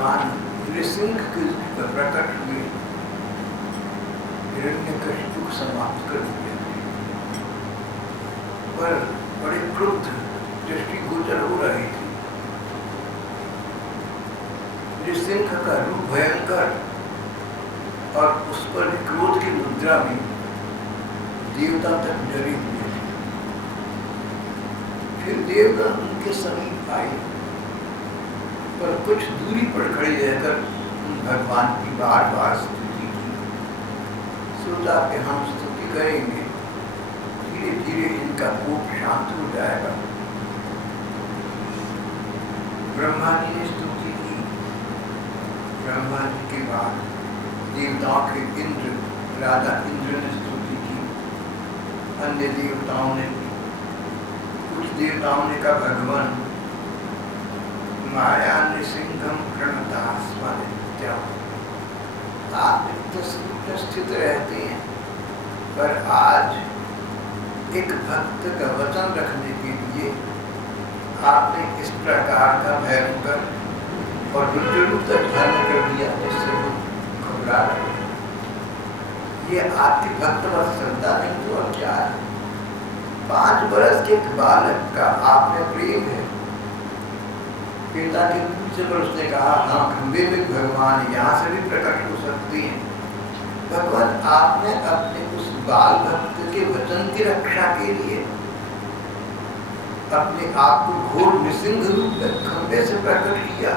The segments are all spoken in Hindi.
भगवान नृसिंह के प्रकट हुए, हिरण्यकशिपु को समाप्त कर दिया, पर बड़े क्रुद्ध दृष्टिगोचर हो रही थी। नृसिंह का रूप भयंकर और उस पर क्रोध की मुद्रा में देवता तक डरे हुए थे। फिर देवता उनके समीप आए, पर कुछ दूरी पर खड़े रहकर भगवान की बार बार स्तुति की। सोचा कि हम स्तुति करेंगे, धीरे धीरे इनका कोप शांत हो जाएगा। ब्रह्मा जी ने स्तुति की। ब्रह्मा जी के बाद देवताओं के इंद्र, राजा इंद्र ने स्तुति की। अन्य देवताओं ने, कुछ देवताओं ने कहा भगवान माया नृसिंहम प्रणतास्मनित्यम, आप नित्य स्थित रहते हैं, पर आज एक भक्त का वचन रखने के लिए आपने इस प्रकार का भयंकर और रुद्ररूप तक धारण कर दिया, जिससे वो घबरा रहे। ये आपकी भक्त बस श्रद्धा नहीं तो और क्या है? 5 बरस के एक बालक का आपने प्रेम है। पिता के पूछने पर उसने कहा हाँ, खंबे में भगवान यहाँ से भी प्रकट हो सकती हैं। भगवान आपने अपने उस बाल भक्त के वचन की रक्षा के लिए अपने आप को घोर नृसिंह रूप में खंबे से प्रकट किया।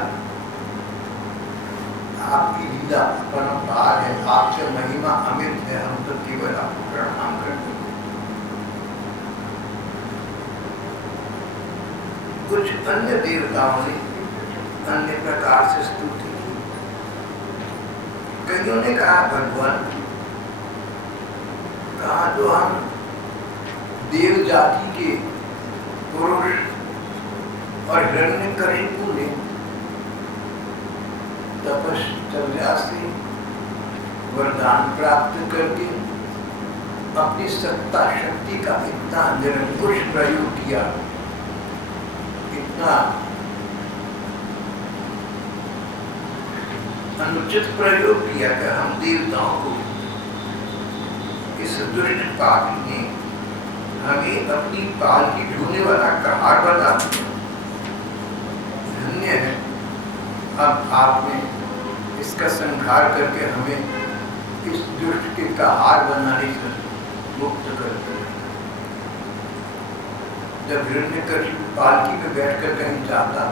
आपकी लीला परंपार है, आपकी महिमा अमित है, हम तो केवल आपको प्रणाम करते हैं। कुछ अन्य देवताओं ने अन्य प्रकार से स्तुति की। कईयों ने कहा भगवान, कहा तो हम देव जाति के पुरुष और हिरण्यकशिपु ने तपश्चर्या से वरदान प्राप्त करके अपनी सत्ता शक्ति का इतना निरंकुश प्रयोग किया, इतना अनुचित प्रयोग किया कि हम देवताओं को इस दुष्ट पापी ने हमें अपनी पाल की ढूंढने वाला कहार बना दिया। धन्य है, अब आपने इसका संहार करके हमें इस दुष्ट के कहार बनाने से मुक्त कर दिया। जब हिरण्यकशिपु पालकी में बैठकर कहीं जाता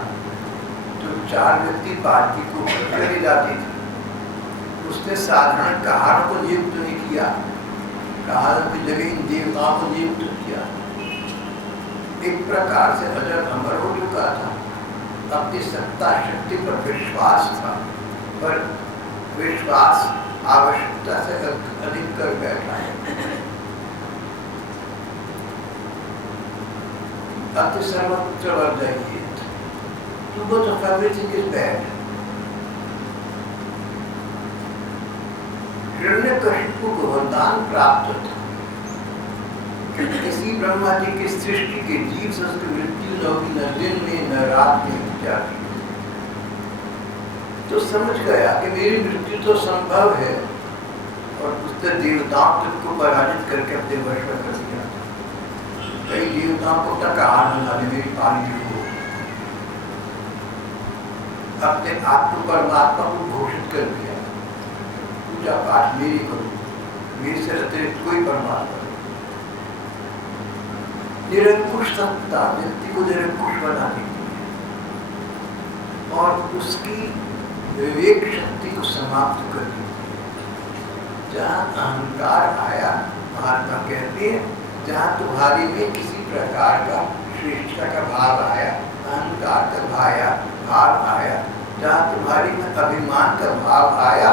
तो 4 व्यक्ति पालकी को चले जाते थे। उसने साधारण कहारों को नियुक्त नहीं किया, कहारों की जगह इन देवताओं को नियुक्त किया। एक प्रकार से अजर अमर हो चुका था, अपनी सत्ता शक्ति पर विश्वास था, पर विश्वास आवश्यकता से अधिक कर बैठा है। अति सर्वत्र वर्धयेत्, too much of everything is bad. Hiranyakashipu को वरदान प्राप्त था कि किसी ब्रह्मा जी की सृष्टि के जीव से उसकी मृत्यु न होगी, न दिन में न रात में जाती। तो समझ गया कि मेरी मृत्यु तो संभव है, और उसने देवताओं को पराजित करके अपने वश में कर दिया। कई देवताओं को तक हार बना दे मेरी पाली को, अपने आप को परमात्मा को घोषित कर दिया, पूजा पाठ मेरी करो, मेरे से अतिरिक्त कोई परमात्मा नहीं। निरंकुश सत्ता व्यक्ति को निरंकुश बना देती है और उसकी विवेक शक्ति को समाप्त कर देती है। जहाँ अहंकार आया, महात्मा कहते हैं, जहाँ तुम्हारी में किसी प्रकार का श्रेष्ठता का भाव आया, अहंकार का भाव आया, जहाँ तुम्हारी में अभिमान का भाव आया,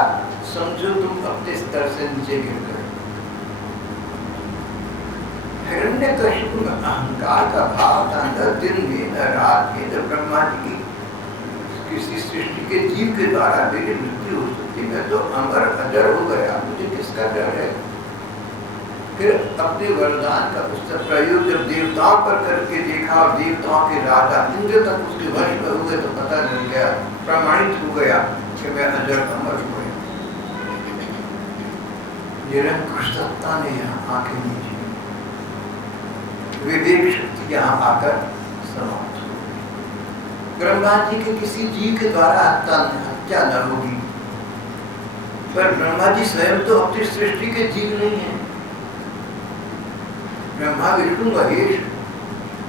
समझो तुम अपने स्तर से नीचे गिर गए। हिरण्यकशिपु में अहंकार का भाव था, न दिन में न रात में, न ब्रह्मा जी की किसी सृष्टि के जीव के द्वारा मेरी मृत्यु हो सकती, मैं तो अमर अजर हो गया, मुझे किसका डर है। फिर अपने वरदान का उसका प्रयोग जब देवताओं पर करके देखा और देवताओं के राजा इंद्र तक उसके वश में हुए तो पता लग गया, प्रमाणित हो गया कि मैं अजर अमर हुए। निरंकुश सत्ता ने यहाँ आके नीचे विवेक शक्ति यहाँ आकर समाप्त हो गई। ब्रह्मा जी के किसी जीव के द्वारा हत्या न होगी, पर ब्रह्मा जी स्वयं तो अपनी सृष्टि के जीव नहीं है। ब्रह्मा विष्णु महेश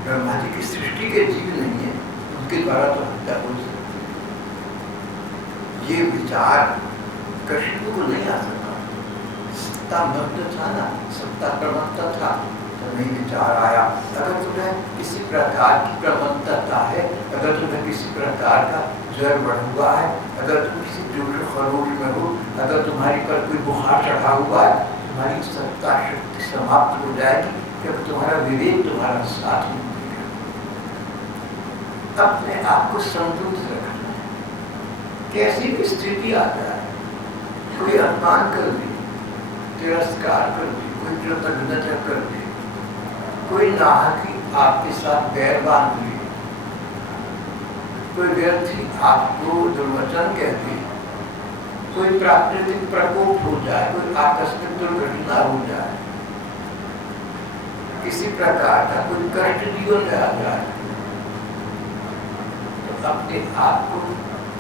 ब्रह्मा जी की सृष्टि के जीव नहीं है, उनके द्वारा तो हत्या हो सकती। ये विचार कश्यप को नहीं आ सका। सत्ता मग्न था ना, सत्ता प्रमत्ता था, तो नहीं विचार आया। अगर तुम्हें किसी प्रकार की प्रमत्तता है, अगर तुम्हें किसी प्रकार का ज्वर बढ़ हुआ है, अगर तुम किसी जोश खरोश में हो, अगर तुम्हारी पर कोई बुखार चढ़ा हुआ है, तुम्हारी सत्ता शक्ति समाप्त हो जाएगी जब तुम्हारा विवेक तुम्हारा साथ नहीं देगा। अपने आप को संतुलित रखना है। कैसी भी स्थिति आ जाए, कोई अपमान कर दे, तिरस्कार कर दे, कोई कृतज्ञता कर दे, कोई नाहकी आपके साथ बैर बांध ले, कोई व्यक्ति आपको दुर्वचन कह दे, कोई प्राकृतिक प्रकोप हो जाए, कोई आकस्मिक दुर्घटना हो जाए, किसी प्रकार का कोई कष्ट जीवन में आ जाए, तो अपने आप को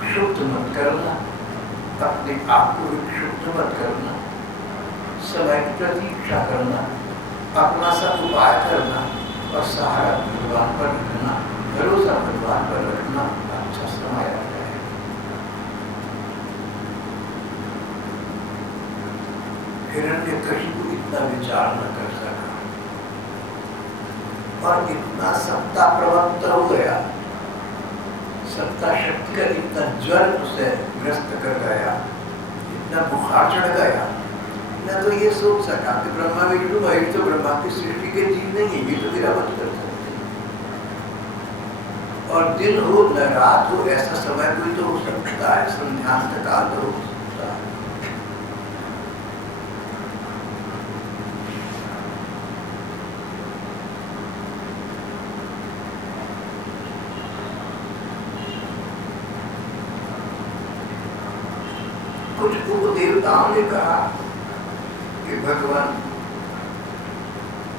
क्षुब्ध मत करना, अपने आप को विक्षुब्ध मत करना, समय की प्रतीक्षा करना, अपना सब उपाय करना और सहारा भगवान पर रखना, भरोसा भगवान पर रखना। अच्छा समय आ जाए। हिरण्यकशिपु इतना विचार न कर सका और इतना सत्ता प्रवक्त हो गया, सत्ता शक्ति का इतना ज्वर उसे ग्रस्त कर गया, इतना बुखार चढ़ गया, न तो ये सोच सका कि ब्रह्मा विष्णु महेश तो ब्रह्मा की सृष्टि के जीव नहीं है, ये तो मेरा मत कर सकते। और दिन हो न रात हो, ऐसा समय कोई तो हो सकता है, संध्यांत काल तो हो सकता है। कुछ उपदेवताओं ने कहा कि भगवान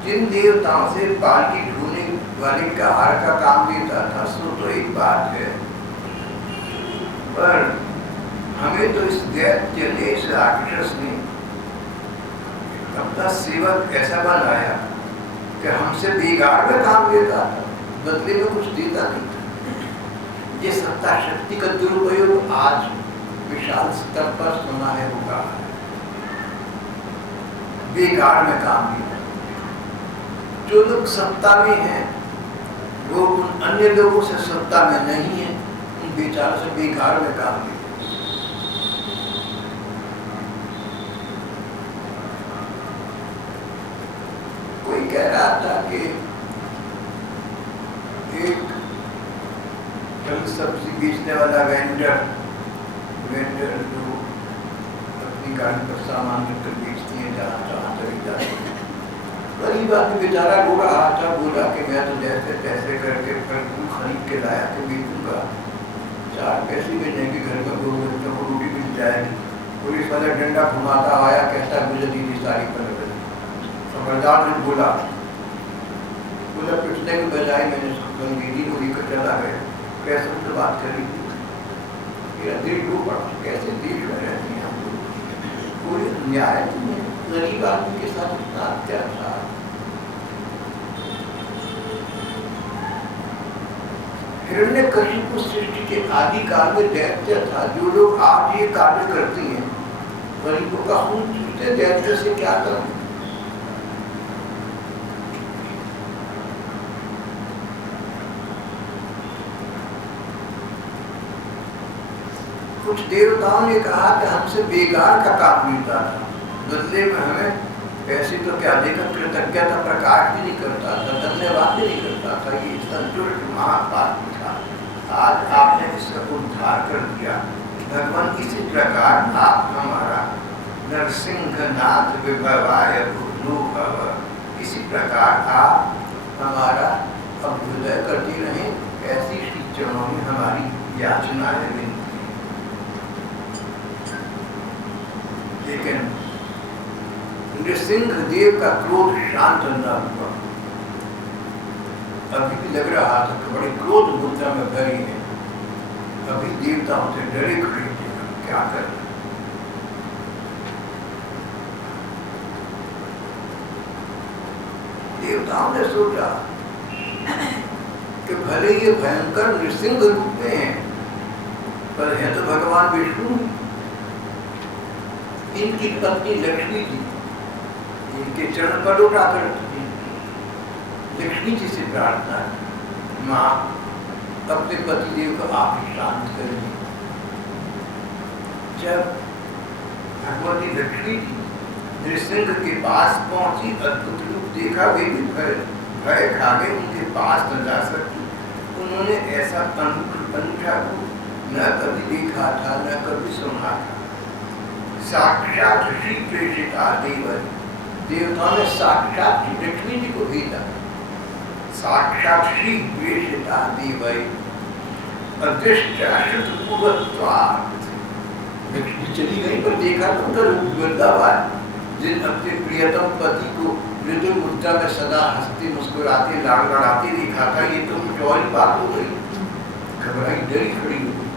जिन देवताओं से बाल्टी ढूंढने वाले का हार का काम देता था, सो तो एक बात है, पर हमें तो इस दैत्य ने, इस राक्षस ने अपना सेवक ऐसा बनाया कि हमसे बिगाड़ में काम देता था, बदले में कुछ देता नहीं था। ये सत्ता शक्ति का दुरुपयोग आज विशाल स्तर पर सुना है होगा। बेकार में काम नहीं। जो लोग सत्ता में हैं वो उन अन्य लोगों से सत्ता में नहीं है, उन बेचारों से बेकार में काम नहीं। कोई कह रहा था कि एक फल सब्जी बेचने वाला वेंडर जो अपनी गाड़ी पर सामान रखकर बेचती है, जहाँ जहाँ चली जाती है, गरीब आदमी बेचारा रो रहा था, बोला कि मैं तो जैसे तैसे करके फल खरीद के लाया तो बेचूंगा, 4 पैसे मिलेंगे, घर में 2 बच्चों को रोटी मिल जाएगी। पुलिस वाला डंडा घुमाता आया, कहता मुझे दीदी सारी पर खबरदार ने बोला पिटने के बजाय मैंने उसको दीदी को लेकर चला गया। कैसे उनसे बात करी, मेरा दिल डूब पड़ा, कैसे देश में रहती हैं हम लोग, कोई न्याय नहीं है, गरीब आदमी के साथ इतना अत्याचार। हिरण्यकशिपु सृष्टि के आदि काल में दैत्य था। जो लोग आज ये कार्य करती हैं, गरीबों का खून चूसते, दैत्य से क्या करें। कुछ देवताओं ने कहा कि हमसे बेकार का काम मिलता था, बदले में हमें पैसे तो क्या देकर कृतज्ञता प्रकाश भी नहीं करता था, धन्यवाद भी नहीं करता था। ये संतुष्ट महापाप था। आज आपने इसका उद्धार कर दिया। भगवान इसी प्रकार आप हमारा नरसिंहनाथ विभवाय नो भव। इसी प्रकार आप हमारा अभ्युदय करते रहें, ऐसी श्री चरणों में हमारी याचना है, विनती। लेकिन नृसिंह देव का क्रोध शांत न हुआ। अभी भी लग रहा था कि बड़े क्रोध मुद्रा में भरी है। अभी देवताओं से डरे खड़े थे, क्या कर। देवताओं ने सोचा कि भले ये भयंकर नृसिंह रूप में है, पर है तो भगवान विष्णु। इनकी पत्नी लक्ष्मी जी इनके चरण पर उठाकर लक्ष्मी जी से प्रार्थना, माँ अपने पतिदेव को आप ही शांत करिए। जब भगवती लक्ष्मी जी नृसिंह के पास पहुंची, अद्भुत रूप देखा, वे भी भय खा गए, उनके पास न जा सकती। उन्होंने ऐसा अनूठा रूप न कभी देखा था, न कभी सुना था। साक्षात श्री प्रेषिता देव, देवताओं ने साक्षात लक्ष्मी जी को भेजा। साक्षात श्री प्रेषिता देव लक्ष्मी चली गई, पर देखा तो उनका रूप वृंदावन, जिन अपने प्रियतम पति को मृदु मुद्रा में सदा हंसते मुस्कुराते लाड़ लड़ाते देखा था, ये तो कुछ और ही बात हो गई। घबराई डरी खड़ी हो गई।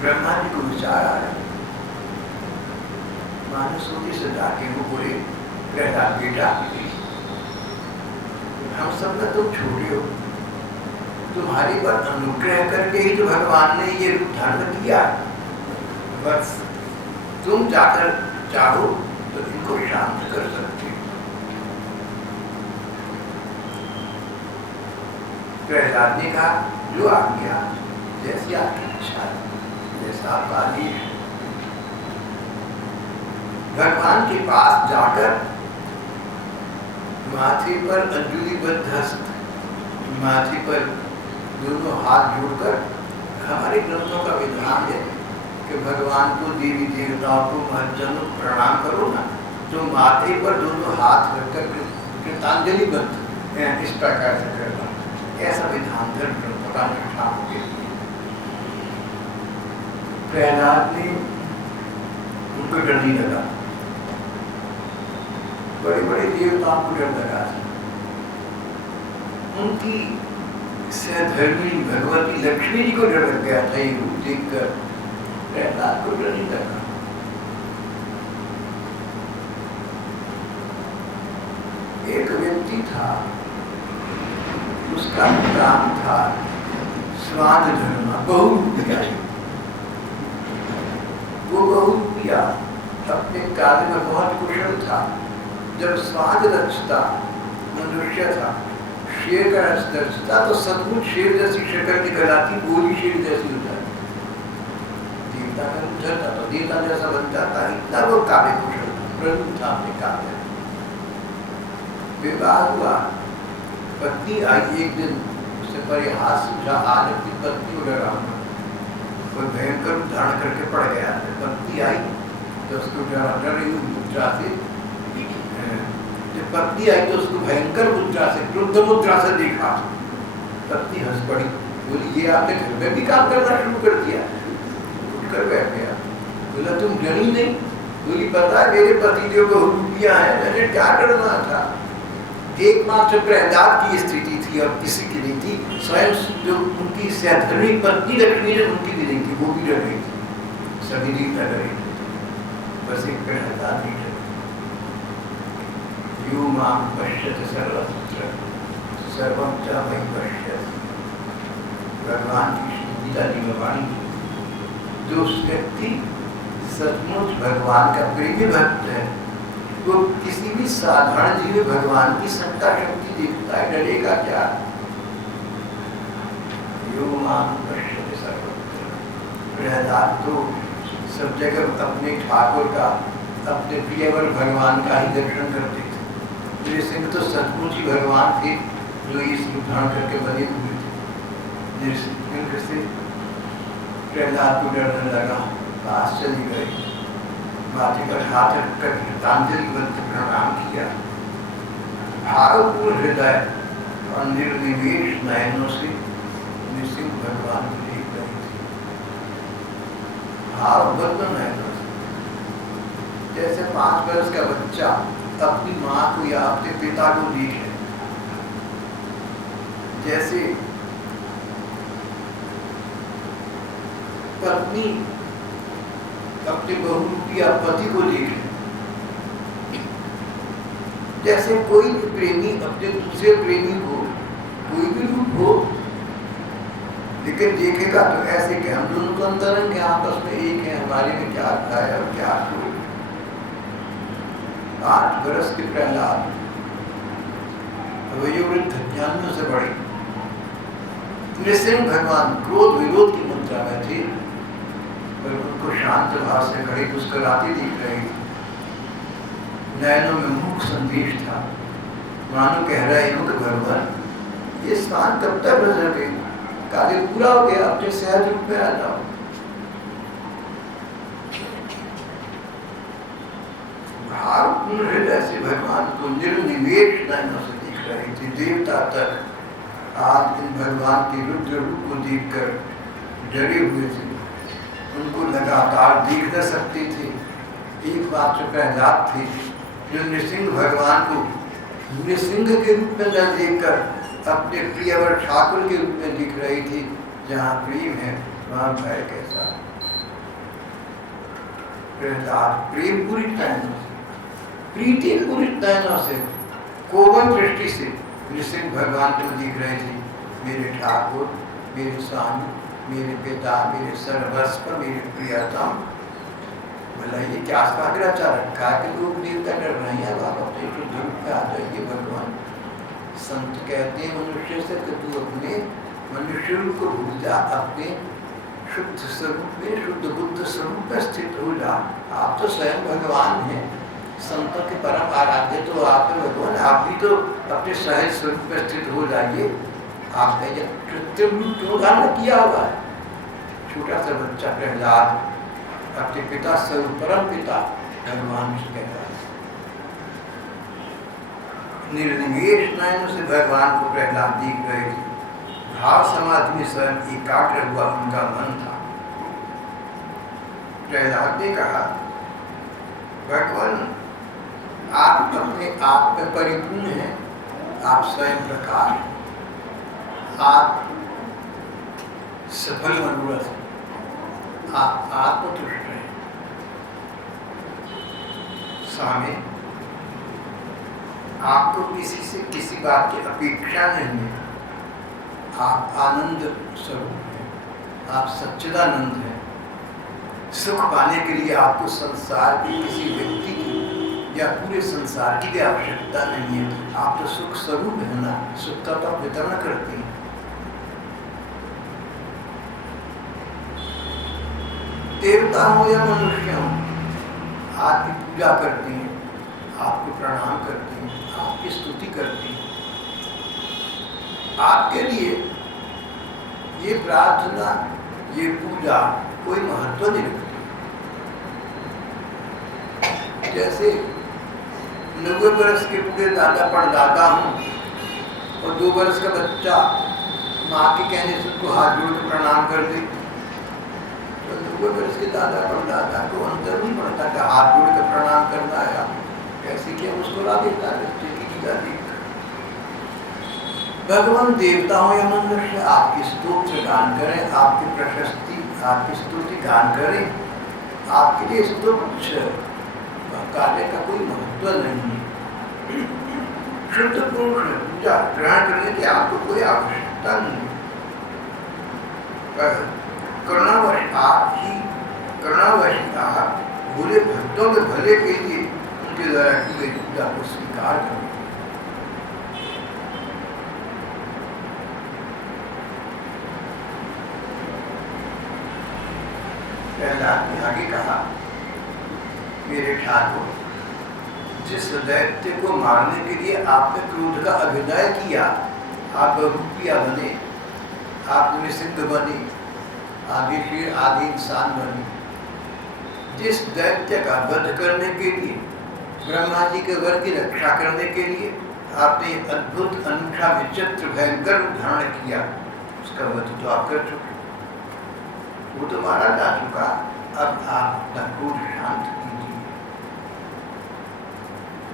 ब्रह्मा जी को विचार आया, मानसों से जाके वो बोले, प्रहलाद बेटा, हम सब ना तुम छोटे हो, तुम्हारे पर अनुग्रह करके ही तो भगवान ने ये रूप धारण किया। बस तुम जाकर चाहो तो इनको शांत कर सकते हो। प्रहलाद ने कहा, जो आज्ञा, जैसी आपकी इच्छा, जैसा आपका आदेश। भगवान के पास जाकर माथे पर अंजुलिबद्ध हस्त, माथे पर दोनों हाथ जोड़कर, हमारे ग्रंथों का विधान है कि भगवान को, देवी देवताओं को, महजनों को प्रणाम करो ना, तो माथे पर दोनों हाथ रखकर कृतांजलिबद्ध इस प्रकार से करना। ऐसा विधान धर्म ग्रंथों का अनुष्ठान हो गया। प्रहलाद ने उनको डर नहीं लगा, बड़े बड़े देवताओं को डर लगा। उनकी सहधर्मी भगवती लक्ष्मी जी को डर लग गया था ये रूप देखकर, प्रहलाद को डर नहीं लगा। एक व्यक्ति था, उसका नाम था स्वाद धर्मा, बहुरूपिया। वो बहुरूपिया अपने कार्य में बहुत कुशल था। जब स्वाद रचता, मनुष्य था, शेर का रस रचता तो सचमुच शेर जैसी शक्ल निकल आती, बोली शेर जैसी हो जाती। देवता का उठता तो देवता जैसा बन जाता, इतना वो काव्य कुशल था, प्रभु था अपने काव्य। विवाह हुआ, पत्नी आई एक दिन, उससे परिहास सूझा, आज अपनी पत्नी को डराऊंगा। कोई भयंकर धारण करके पड़ गया। पत्नी आई तो उसको डरी मुद्रा से, जब पत्नी आई तो उसको भयंकर मुद्रा से, क्रुद्ध मुद्रा से देखा। पत्नी हंस पड़ी, बोली, ये आपने घर में भी काम करना शुरू कर दिया। उठकर बैठ गया। बोला, तुम डरी नहीं? बोली, पता है मेरे पतिदेव बहुरूपिया है, मैंने क्या डरना था। एकमात्र प्रहलाद की स्थिति थी और किसी की नहीं थी। स्वयं जो उनकी सहधर्मी पत्नी लक्ष्मी है, उनकी भी नहीं थी, वो भी डर रही थी। सभी नहीं डर रहे थे, बस एक प्रहलाद नहीं डर। यो मां पश्यत सर्वत्र सर्वं च मयि पश्यति। भगवान की गीता जी में वाणी, जो व्यक्ति सचमुच भगवान का प्रेमी भक्त है, वो किसी भी साधारण जीव भगवान की सत्ता शक्ति देखता है, डरेगा क्या। यो मां पश्यति सर्वत्र। प्रहलाद तो सब जगह अपने ठाकुर का, अपने प्रियवर भगवान का ही दर्शन करते थे। नृसिंह तो सचमुच ही भगवान थे, जो इस रूप धारण करके बने हुए थे। नृसिंह से प्रहलाद को डरने लगा, पास चली गई, माथे पर हाथ रखकर गीतांजलि बंद प्रणाम किया। भावपूर्ण हृदय और निर्निमेष नयनों से नृसिंह भगवान को देख रही थी। भावबद्ध नयनों से, जैसे 5 वर्ष का बच्चा अपनी माँ को या अपने पिता को देख ले, जैसे पत्नी अपने बहुरूपी या पति को देख ले, जैसे कोई भी प्रेमी अपने दूसरे प्रेमी को, कोई भी रूप हो, लेकिन देखेगा तो ऐसे कि हम दोनों तो अंतरंग के आपस में एक है, हमारे में क्या है और क्या हो। 8 वर्ष के प्रहलाद वयोवृद्ध ज्ञानियों से बड़े नृसिंह भगवान क्रोध विरोध की मुद्रा में थे, पर उनको शांत भाव से खड़ी मुस्कुराती दिख रही थी। नयनों में मुख संदेश था, मानो कह रहे हो कि भगवान ये स्थान कब तक रहे, कार्य पूरा हो गया, अपने सहज रूप में आ जाओ। भावपूर्ण हृदय से भगवान को निर्निमेष नयनों से दिख रही थी। देवता तक आज इन भगवान के रुद्र रूप को देखकर डरे हुए थे, उनको लगातार देख न सकते थे। एक बात से प्रहलाद थे जो नृसिंह भगवान को नृसिंह के रूप में न देखकर अपने प्रियवर ठाकुर के रूप में दिख रही थी। जहाँ प्रेम है वहाँ भय कैसा। प्रहलाद प्रेम पूरी नयनों से, प्रीति पूरी नयनों से, कोमल दृष्टि से नृसिंह भगवान को दिख रहे थे। मेरे ठाकुर, मेरे स्वामी, मेरे पिता, मेरे सर्वस्व, मेरे प्रियतम। बोला ये क्या आग्रह रखा कि लोग देवता डर रहे हैं, आप अपने रूप में आ जाइए भगवान। संत कहते हैं मनुष्य से कि तू अपने मनुष्य रूप को भूल जा, अपने शुद्ध स्वरूप में, शुद्ध बुद्ध स्वरूप में स्थित हो जा। आप तो स्वयं भगवान हैं, संतों के परम आराध्य तो आप है भगवान। आप भी तो अपने सहज स्वरूप में स्थित हो जाइए। आपने ये कृत्रिम रूप क्यों धारण किया हुआ है। छोटा सा बच्चा प्रहलाद अपने पिता स्वरूप परम पिता भगवान से कह रहा है। निर्निमेष नयनों से भगवान को प्रहलाद दिख रहे थे। भाव समाधि में स्वयं एकाग्र हुआ उनका मन था। प्रहलाद ने कहा, भगवान आप अपने आप में परिपूर्ण हैं, आप स्वयं प्रकाश, आप सफल मनोरथ, आप आत्मतुष्ट हैं। स्वामी आपको किसी से किसी बात की अपेक्षा नहीं है। आप आनंद स्वरूप हैं, आप सच्चिदानंद हैं। सुख पाने के लिए आपको संसार के किसी व्यक्ति की या पूरे संसार की भी आवश्यकता नहीं है। आप तो सुख स्वरूप है ना, सुख का तो आप वितरण करते हैं। देवता हो या मनुष्य हो, आपकी पूजा करते हैं, आपको प्रणाम करते हैं, आपकी स्तुति करते हैं। आपके लिए ये प्रार्थना, ये पूजा कोई महत्व नहीं रखती। जैसे 90 वर्ष के पूरे दादा परदादा हूँ और 2 वर्ष का बच्चा माँ के कहने से उनको हाथ जोड़ के प्रणाम कर दे, तो 90 वर्ष के दादा परदादा को अंतर नहीं पड़ता कि हाथ जोड़ के प्रणाम करना है। कैसे किया उसको ला देता है। भगवान देवता हो या मनुष्य, आपकी स्तोत्र गान करें, आपकी प्रशस्ति, आपकी स्तुति गान करें। आपके लिए स्तुति कार्य का कोई महत्व नहीं है। शुद्ध पुरुष पूजा ग्रहण करने की आपको कोई आवश्यकता नहीं है। करुणावश आप भूले भक्तों के भले के लिए उनके द्वारा की गई पूजा को स्वीकार करें। प्रहलाद ने आगे कहा, मेरे ठाकुर, जिस दैत्य को मारने के लिए आपने क्रोध का अभिनय किया, आप बहुरूपिया बने, आप नृसिंह बने, आदि शेर आदि इंसान बने, जिस दैत्य का वध करने के लिए, ब्रह्मा जी के वर की रक्षा करने के लिए आपने अद्भुत अनूठा विचित्र भयंकर धारण किया, उसका वध तो आप कर चुके, वो तो मारा जा चुका। अब आप अपना क्रोध शांत कीजिए।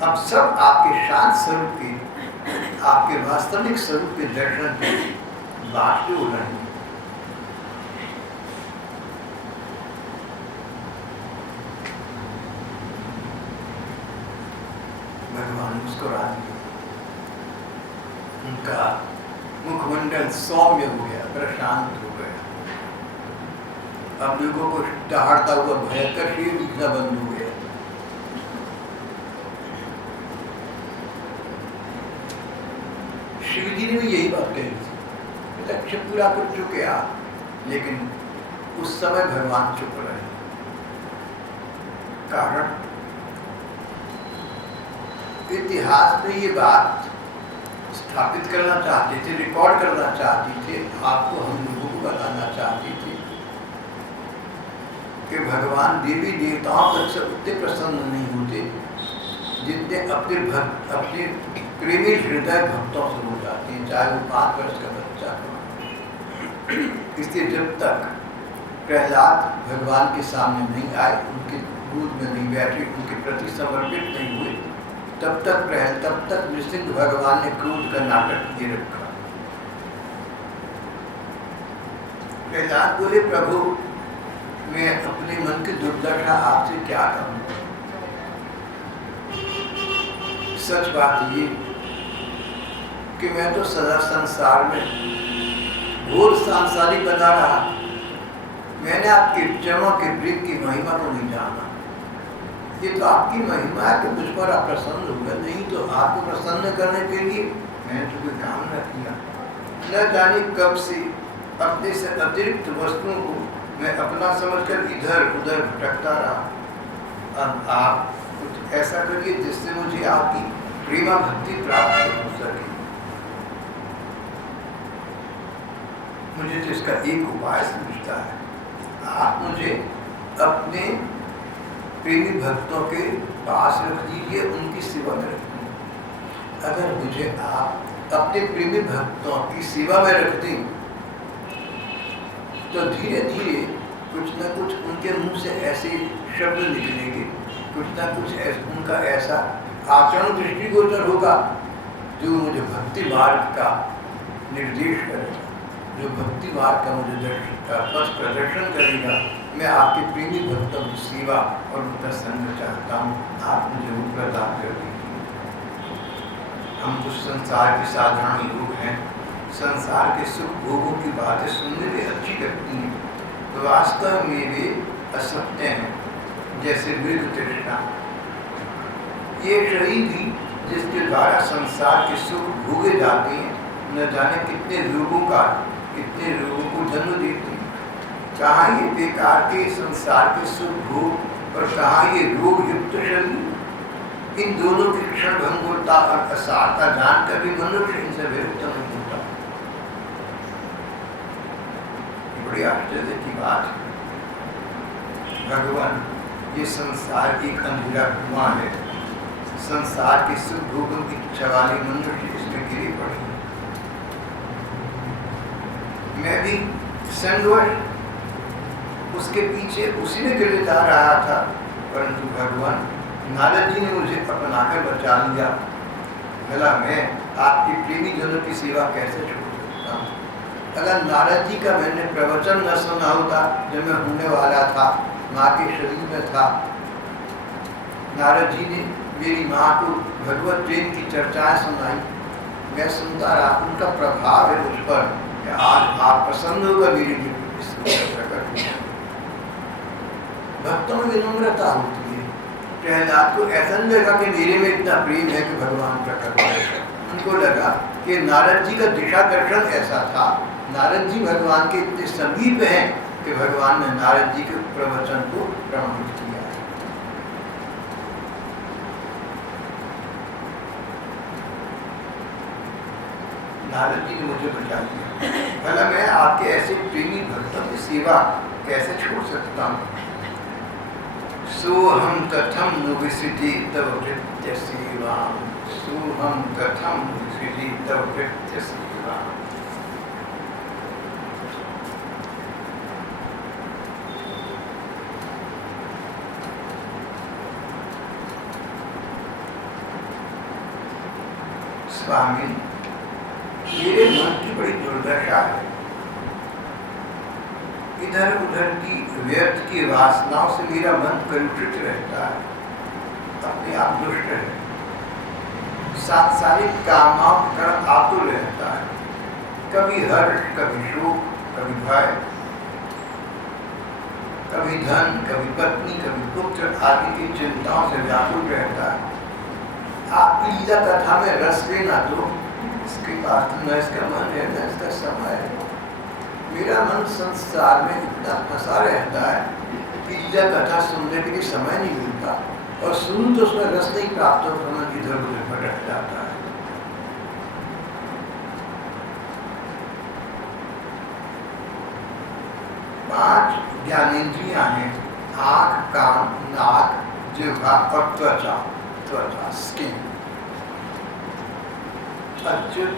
अब सब आपके शांत स्वरूप के, आपके वास्तविक स्वरूप के दर्शन के बात जो रहे। भगवान मुस्कुरा दिए, उनका मुखमंडल सौम्य हो गया, प्रशांत हो गया। अब लोगों को दहाड़ता हुआ भयंकर शेर दिखना बंद हो गया। शिव जी ने भी यही बात कही थी, लक्ष्य पूरा कर चुके आप, लेकिन उस समय भगवान चुप रहे। कारण इतिहास में ये बात स्थापित करना चाहते थे, रिकॉर्ड करना चाहते थे, आपको हम लोगों को बताना चाहते थे कि भगवान देवी देवताओं तक से उतने प्रसन्न नहीं होते जितने अपने प्रेमी हृदय भक्तों से हो जाते हैं, चाहे वो 5 वर्ष का बच्चा हो। इसलिए जब तक प्रहलाद भगवान के सामने नहीं आए, उनके गोद में नहीं बैठे, उनके प्रति समर्पित नहीं हुए, तब तक नृसिंह भगवान ने क्रोध का नाटक किए रखा। प्रहलाद बोले, प्रभु मैं अपने मन की दुर्दशा आपसे क्या कहूँ। सच बात ये कि मैं तो सदा संसार में घोर सांसारिक बना रहा, मैंने आपके चरणों के प्रेम की महिमा को नहीं जाना। ये तो आपकी महिमा है कि मुझ पर आप प्रसन्न होगा, नहीं तो आपको प्रसन्न करने के लिए मैंने तो कोई काम न किया। न जाने कब से अपने से अतिरिक्त वस्तुओं को मैं अपना समझकर इधर उधर भटकता रहा। अब आप कुछ ऐसा करिए जिससे मुझे आपकी प्रेमा भक्ति प्राप्त हो सके। मुझे तो इसका एक उपाय सूझता है, आप मुझे अपने प्रेमी भक्तों के पास रख दीजिए, उनकी सेवा में रख दीजिए। अगर मुझे आप अपने प्रेमी भक्तों की सेवा में रख दें तो धीरे धीरे कुछ न कुछ उनके मुंह से ऐसे शब्द निकलेंगे, कुछ न कुछ उनका ऐसा आचरण दृष्टिगोचर होगा जो मुझे भक्ति मार्ग का निर्देश करेगा, जो भक्ति मार्ग का मुझे पथ प्रदर्शन करेगा। मैं आपके प्रेमी भक्तों की सेवा और उनका संग चाहता हूँ, आप मुझे वो प्रदान कर दीजिए। हम तो संसार के साधारण लोग हैं, संसार के सुख भोगों की बातें सुनने में अच्छी लगती हैं, तो वास्तव में वे असत्य हैं, जैसे मृग तृष्णा। ये शरीर भी जिसके द्वारा संसार के सुख भोगे जाते हैं, न जाने कितने लोगों को जन्म देती है। कहाँ ये बेकार के संसार के सुख भोग और कहाँ ये रोग युक्त शरीर। इन दोनों की क्षण भंगुरता और असारता जानकर भी मनुष्य इनसे विरुद्ध नहीं होता। बड़ी आश्चर्य की बात है। भगवान, ये संसार एक अंधेरा कुआं है, संसार के सुख भोगों की इच्छा वाले मनुष्य इसमें गिरे पड़े। मैं भी संगवश उसके पीछे उसी में गिर जा रहा था, परंतु भगवान नारद जी ने मुझे अपनाकर बचा लिया। भला मैं आपकी प्रेमी जनों की सेवा कैसे छोड़ सकता हूँ। अगर नारद जी का मैंने प्रवचन न सुना होता जब मैं होने वाला था, माँ के शरीर में था, नारद जी ने मेरी माँ को भगवत प्रेम की चर्चाएं सुनाई, मैं सुनता रहा। उनका प्रभाव है मुझ पर कि आज आप प्रसन्न होगा मेरी भक्तों में विनम्रता होती है। प्रहलाद को ऐसा नहीं लगा कि मेरे में इतना प्रेम है कि भगवान प्रकट हो। उनको लगा कि नारद जी का दिशा दर्शन ऐसा था, नारद जी भगवान के इतने समीप हैं कि भगवान ने नारद जी के प्रवचन को प्रमाणित किया। नारद जी ने मुझे बचा लिया। भला मैं आपके ऐसे प्रेमी भक्तों की सेवा कैसे छोड़ सकता हूँ। सोहम कथम नु विसृजी तव कृत्य सेवाम, सोहम कथम विसृजी तव कृत्य सेवाम। स्वामी, मेरे मन की बड़ी दुर्दशा है। इधर उधर की व्यर्थ की वासनाओं से मेरा मन कलुषित रहता है, अपने आप दुष्ट है। सांसारिक कामनाओं का आतुर रहता है, कभी हर्ष, कभी शोक, कभी भय, कभी धन, कभी पत्नी, कभी पुत्र आदि की चिंताओं से व्याकुल रहता है। आप लीला कथा में रस लेना तो इसके पास न इसका मन है न इसका समय है। मेरा मन संसार में इतना फंसा रहता है कि लीला कथा सुनने के लिए समय नहीं मिलता, और सुन तो उसमें रस नहीं प्राप्त हो, मन इधर उधर भटक जाता है। पांच ज्ञानेंद्रियां हैं, आंख, कान, नाक, जिह्वा और त्वचा। त्वचा, स्किन। अच्युत,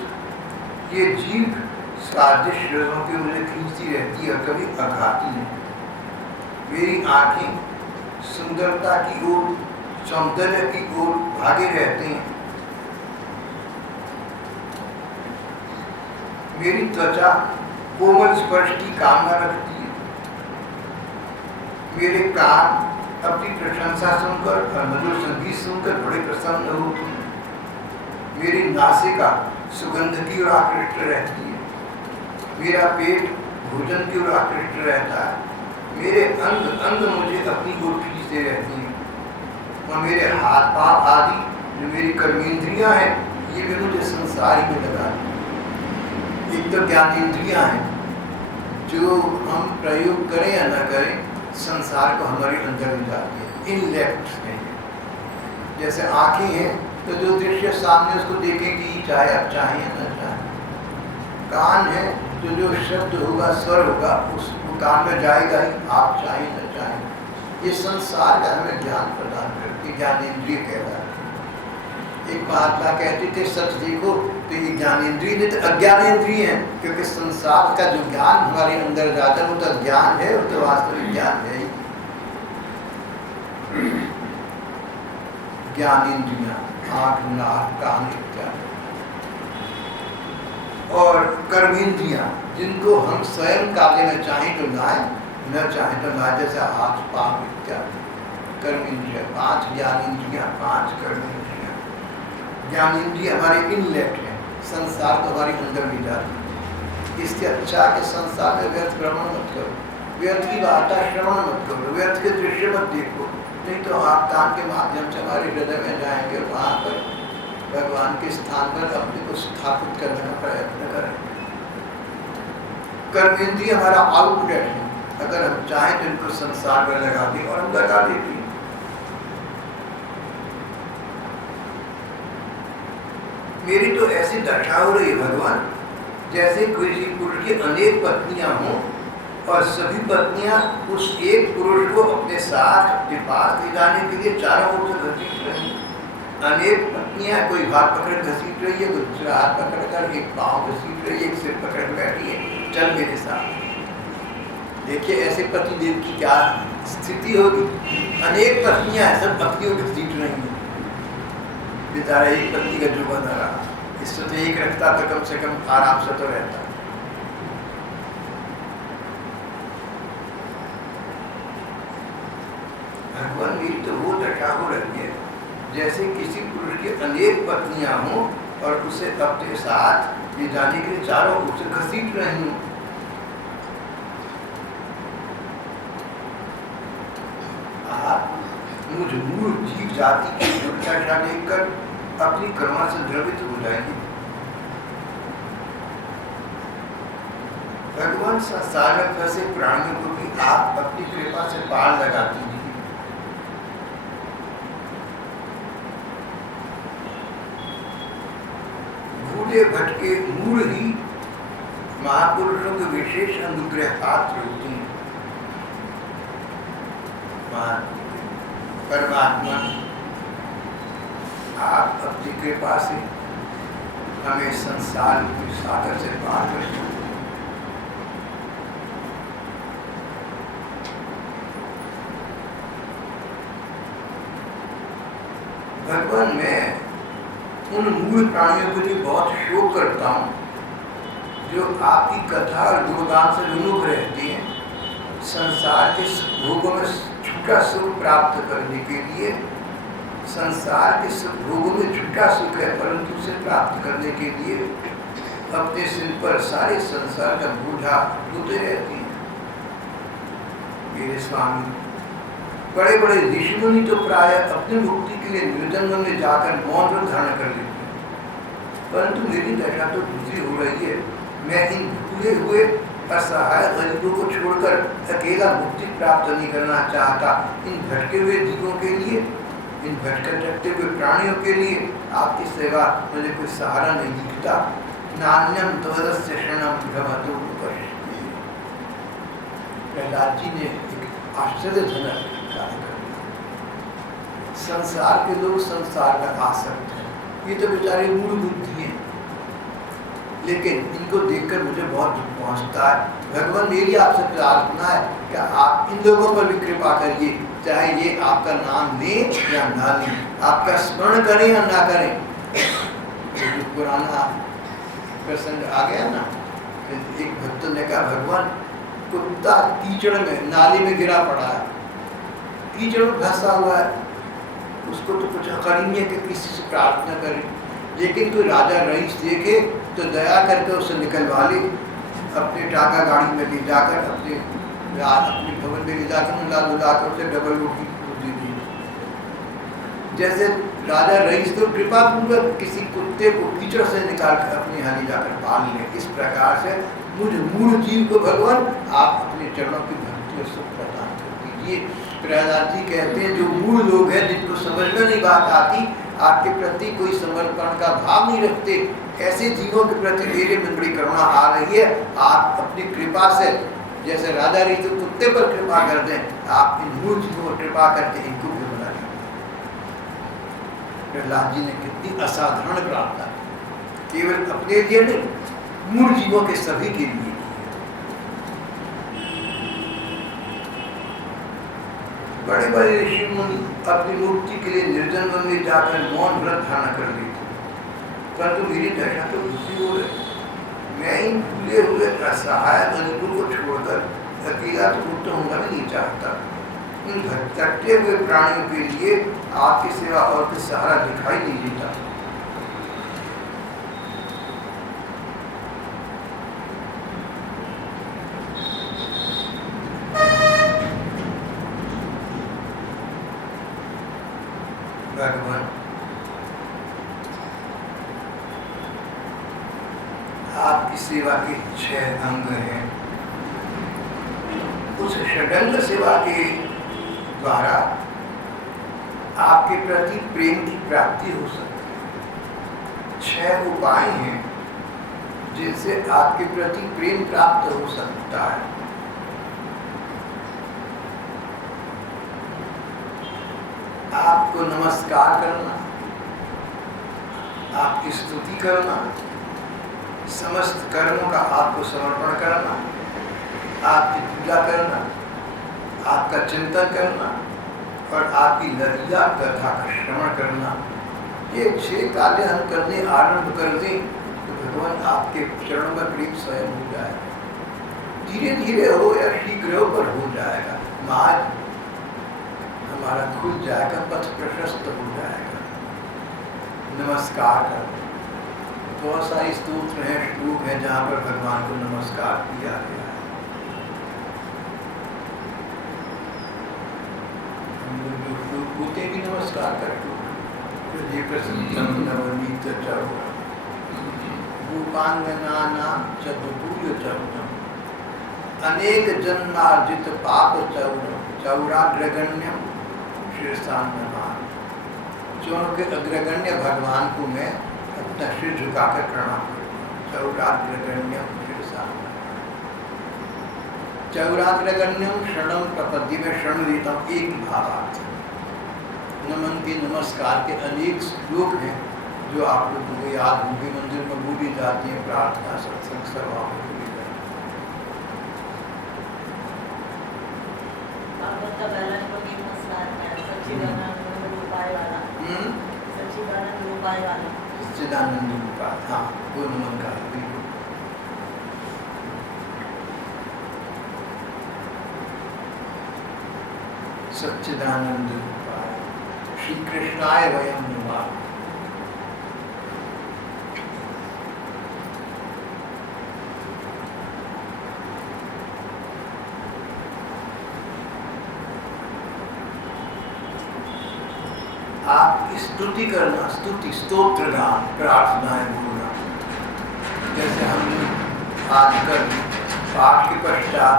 ये जीभ स्वादिष्ट रसों की मुझे खींचती रहती है और कभी आघाती है। मेरी आंखें सुंदरता की ओर, सौंदर्य की ओर भागे रहते हैं। मेरी त्वचा कोमल स्पर्श की कामना रखती है। मेरे कान अपनी प्रशंसा सुनकर और मधुर संगीत सुनकर बड़े प्रसन्न होते हैं। मेरी नासिका सुगंध की ओर आकृष्ट रहती है। मेरा पेट भोजन की ओर आकृष्ट रहता है। मेरे अंग अंग मुझे अपनी ओर खींचते रहती हैं, और मेरे हाथ पांव आदि जो मेरी कर्मेंद्रियां हैं, ये भी मुझे संसार में लगा। एक तो ज्ञानेंद्रियां हैं जो हम प्रयोग करें या न करें संसार को हमारे अंदर ले जाती है, इनलेक्ट है। जैसे आंखें हैं तो जो दृश्य सामने उसको देखेगी, चाहे आप चाहें या न चाहें। कान है तो जो शब्द होगा, स्वर होगा, उस कान में जाएगा ही, आप चाहें न चाहें। ये संसार का हमें ज्ञान प्रदान करती, ज्ञानेंद्रिय कहलाती है। एक महात्मा कहते थे, सच देखो तो ये ज्ञानेंद्रिय नहीं तो अज्ञानेंद्रिय है, क्योंकि संसार का जो ज्ञान हमारे अंदर जाता है वो तो ज्ञान है, वो तो वास्तविक ज्ञान है ही। ज्ञानेंद्रियां, आंख, नाक, कान इत्यादि, और कर्मेंद्रियां जिनको हम स्वयं कार्य में चाहें तो लाएं, न चाहें तो ना, जैसे हाथ, पांव इत्यादि। कर्मेंद्रिया, पांच ज्ञानेंद्रियां, पांच कर्मेंद्रियां। ज्ञानेंद्रिय हमारे इनलेट है, संसार को हमारे अंदर ले जाती है। इससे अच्छा कि संसार में व्यर्थ भ्रमण मत करो, व्यर्थ की वार्ता श्रवण मत करो, व्यर्थ के दृश्य मत देखो। नहीं तो आप कान के माध्यम से हमारे हृदय में जाएंगे, वहाँ पर भगवान के स्थान पर अपने को स्थापित करने का प्रयत्न करें। कर्मेंद्रिय हमारा आउटलेट है, अगर हम चाहें तो इनको संसार में लगा दें, और हम लगा देते हैं। मेरी तो ऐसी दशा हो रही है भगवान, जैसे किसी पुरुष की अनेक पत्नियां हों और सभी पत्नियां उस एक पुरुष को अपने साथ, अपने पास ले जाने के लिए चारों ओर से घसीट रही हैं। अनेक पत्नियां, कोई हाथ पकड़ घसीट रही है, कोई दूसरा हाथ पकड़कर, एक पांव घसीट रही है, एक सिर पकड़ बैठी है, चल मेरे साथ। देखिए ऐसे पति देव की क्या स्थिति होगी। अनेक पत्नियां सब पत्नी को घसीट रही हैं, बेचारा एक पत्नी का जो बना रहा, इससे तो एक रखता तो कम से कम आराम से तो रहता। भगवान, मेरी तो वो दशा हो रही है जैसे किसी पुरुष की अनेक पत्नियां हों और उसे अपने साथ ले जाने के लिए चारों ओर से घसीट रही हूं। आप मुझ मूल जीव जाति की दुर्दशा देखकर अपनी करुणा से द्रवित हो जाएंगे। भगवान, संसार में फंसे प्राणियों को भी आप अपनी कृपा से पार लगा दीजिए। भूले भटके मूल ही महापुरुषों के विशेष अनुग्रह पात्र होते हैं। परमात्मा आप अपनी कृपा से हमें संसार के सागर से पार कर दो। भगवान, मैं उन मूल प्राणियों के लिए बहुत शोक करता हूँ जो आपकी कथा और गुणगान से विमुख रहती हैं। संसार के भोगों में झूठा सुख प्राप्त करने के लिए, संसार के भोगों में झूठा सुख है परंतु उसे प्राप्त करने के लिए अपने सिर पर सारे संसार का बोझा ढोते रहती हैं। मेरे स्वामी, बड़े बड़े ऋषि मुनि तो प्राय अपनी मुक्ति के लिए निर्जन वन में जाकर मौन व्रत धारण कर लेते हैं, परंतु मेरी दशा तो दूसरी हो रही है। मैं इन भूले हुए असहाय गरीबों को छोड़कर अकेला मुक्ति प्राप्त नहीं करना चाहता। इन भटके हुए जीवों के लिए, इन भटकते हुए प्राणियों के लिए आपकी सेवा मुझे कोई सहारा नहीं दिखता। नान्यम तवदस्य शरणम भ्रमतो पश्यति। प्रहलाद जी ने एक आश्चर्यजनक कार्य कर दिया। संसार के लोग संसार में आसक्त हैं, ये तो बेचारे मूल बुद्धि हैं, लेकिन इनको देखकर मुझे बहुत दुख पहुंचता है। भगवान, मेरी आपसे प्रार्थना है कि आप इन लोगों पर भी कृपा करिए, चाहे ये आपका नाम लें या ना लें, आपका स्मरण करें या ना करें। तो पुराना प्रसंग आ गया ना, एक भक्त ने कहा, भगवान कुत्ता कीचड़ में नाली में गिरा पड़ा है, कीचड़ में फंसा हुआ है, उसको तो कुछ कर ही नहीं है कि किसी से प्रार्थना करें। लेकिन कोई राजा रईस देखे तो दया करके उसे निकलवा ले, अपने टाका गाड़ी में ले जाकर अपने भवन में ले जाकर मिला दुलाकर उसे डबल रोटी दे दी। जैसे राजा रईस तो कृपा पूर्वक किसी कुत्ते को कीचड़ से निकाल कर अपने यहाँ ले जाकर पाल ले, इस प्रकार से मुझ मूल जीव को भगवान आप अपने चरणों की भक्ति और सुख प्रदान कर दीजिए। प्रहलाद जी कहते हैं, जो मूल लोग हैं जिनको समझ में नहीं बात आती, आपके प्रति कोई समर्पण का भाव नहीं रखते, ऐसे जीवों के प्रति मेरे में बड़ी करुणा आ रही है। आप अपनी कृपा से जैसे राजा रही तो कुत्ते पर कृपा कर दें, आप इन मूल जीवों पर कृपा करके इनको भी बना लें। प्रहलाद जी ने कितनी असाधारण प्रार्थना, केवल अपने लिए नहीं, मूल जीवों के सभी के लिए। बड़े बड़े ऋषि मुनि अपनी मुक्ति के लिए निर्जन वन में जाकर मौन व्रत धारण कर लेते, परंतु मेरी दशा तो दूसरी हो रही। मैं इन भूले हुए असहाय गरीबों को छोड़कर अकेला तो मुक्त होना भी नहीं चाहता। इन भटकते हुए प्राणियों के लिए आपकी सेवा और कोई सहारा दिखाई नहीं देता। भगवान, आपकी सेवा के 6 अंग हैं। उस षडंग सेवा के द्वारा आपके प्रति प्रेम की प्राप्ति हो सकती है। 6 उपाय हैं जिनसे आपके प्रति प्रेम प्राप्त हो सकता है। आपको नमस्कार करना, आपकी स्तुति करना, समस्त कर्मों का आपको समर्पण करना, आपकी पूजा करना, आपका चिंतन करना और आपकी ललिता कथा का श्रवण करना, ये 6 कार्य हम करने आरंभ कर दें तो भगवान आपके चरणों में प्रेम स्वयं हो जाएगा। धीरे धीरे हो या शीघ्र हो पर हो जाएगा। मार्ग हमारा खुल जाएगा, पथ प्रशस्त हो जाएगा। नमस्कार करो। बहुत सारी स्तोत्र हैं, श्लोक हैं जहाँ पर भगवान को नमस्कार किया गया है। हम लोग जो श्लोक होते भी नमस्कार करते हैं। प्रसिद्धम नवनीत चौरा रूपांगनानां चतुर्भुज चौरम अनेक जन्मार्जित पाप चौरम चौराग्रगण्यम शीर्षान्नमान। चौरों के अग्रगण्य भगवान को मैं अपना सिर झुकाकर प्रणाम करता हूँ। चौराग्रगण्यम शीर्षान्नमान। चौराग्रगण्यम शरणम प्रपत्ति में शरण लेता हूँ, एक भावार्थ। नमन के नमस्कार के अनेक श्लोक हैं जो आप लोगों को याद होंगे, मंदिर में बोली जाती है। प्रार्थना सत्संग सभा में बोली जाती है। सच्चिदानंद रूपाय, हाँ वो नमन का है, बिल्कुल। सच्चिदानंद रूपाय श्री कृष्णाय वयं नमः। आप स्तुति करना, स्तुति स्तोत्र गान, प्रार्थनाएं बोलना। जैसे हमने आजकल पाठ के पश्चात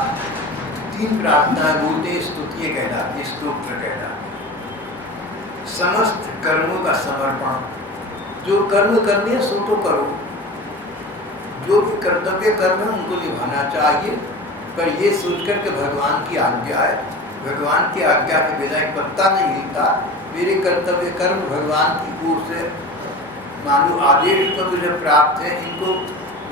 3 प्रार्थनाएं बोलते, स्तुति कहलाती, स्तोत्र कहलाती। समस्त कर्मों का समर्पण, जो कर्म करने सो तो करो, जो भी कर्तव्य कर्म है उनको निभाना चाहिए, पर ये सोचकर के भगवान की आज्ञा है, भगवान की आज्ञा के बिना एक पत्ता नहीं हिलता। मेरे कर्तव्य कर्म भगवान की ओर से मानो आदेश तो मुझे प्राप्त है, इनको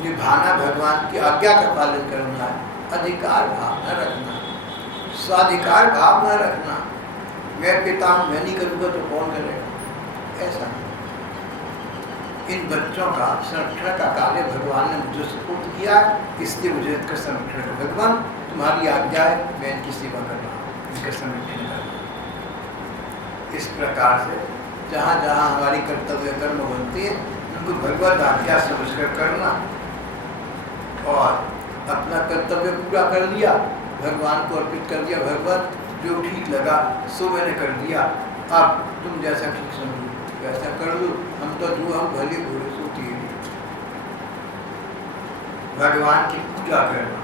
निभाना, भगवान की आज्ञा का पालन करना है। अधिकार भाव न रखना, स्वाधिकार भाव न रखना, मैं पिता हूँ, मैं नहीं करूँगा तो कौन करेगा, ऐसा नहीं। इन बच्चों का संरक्षण का कार्य भगवान ने मुझे सुपुर्द किया, इसलिए मुझे इनका संरक्षण कर। भगवान तुम्हारी आज्ञा है, मैं इनकी सेवा कर रहा हूँ, इनका संरक्षण कर रहा हूँ। इस प्रकार से जहाँ जहाँ हमारी कर्तव्य कर्म बनती है उनको भगवत आज्ञा समझकर करना, और अपना कर्तव्य पूरा कर लिया, भगवान को अर्पित कर दिया। भगवान जो ठीक लगा सो मैंने कर दिया, अब तुम जैसा ठीक समझो वैसा कर लो, हम तो जो हम भले बुरे सोती है। भगवान की पूजा करना,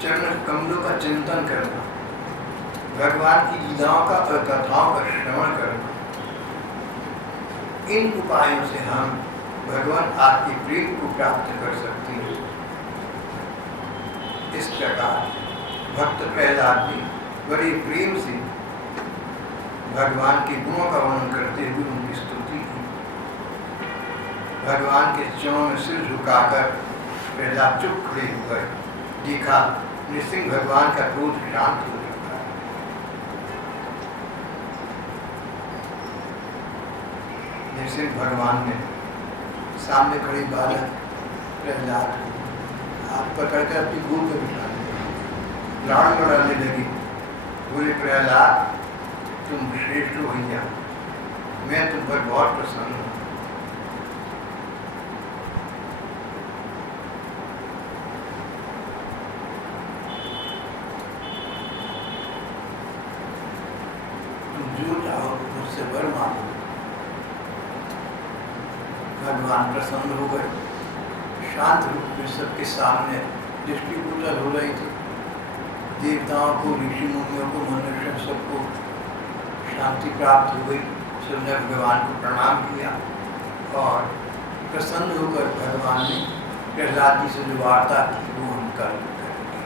चरण कमलों का चिंतन करना, भगवान की लीलाओं का और कथाओं का श्रवण करना, इन उपायों से हम भगवान आपके प्रेम को प्राप्त कर सकते हैं। इस प्रकार भक्त प्रहलाद जी बड़े प्रेम से भगवान के गुणों का वर्णन करते हुए उनकी स्तुति की। भगवान के चरणों में सिर झुकाकर प्रहलाद चुप खड़े हुए, देखा नृसिंह भगवान का क्रोध शांत हो चुका है। नृसिंह भगवान ने सामने खड़े बालक प्रहलाद को हाथ पकड़कर अपनी गोद में बिठा दिया, लाड़ लड़ाने लगी। बोले प्रहलाद तुम श्रेष्ठ हो भैया, मैं तुम पर बहुत प्रसन्न हूँ। तुम जो चाहो मुझसे वर मांगो। भगवान प्रसन्न हो गए, शांत रूप में सबके सामने दृष्टि गोचर हो रही थी। देवताओं को, ऋषि मुनियों को, मनुष्य सबको शांति प्राप्त हो गई। सबने भगवान को प्रणाम किया और प्रसन्न होकर भगवान ने प्रहलाद जी से जो वार्ता की वो हम कल करेंगे।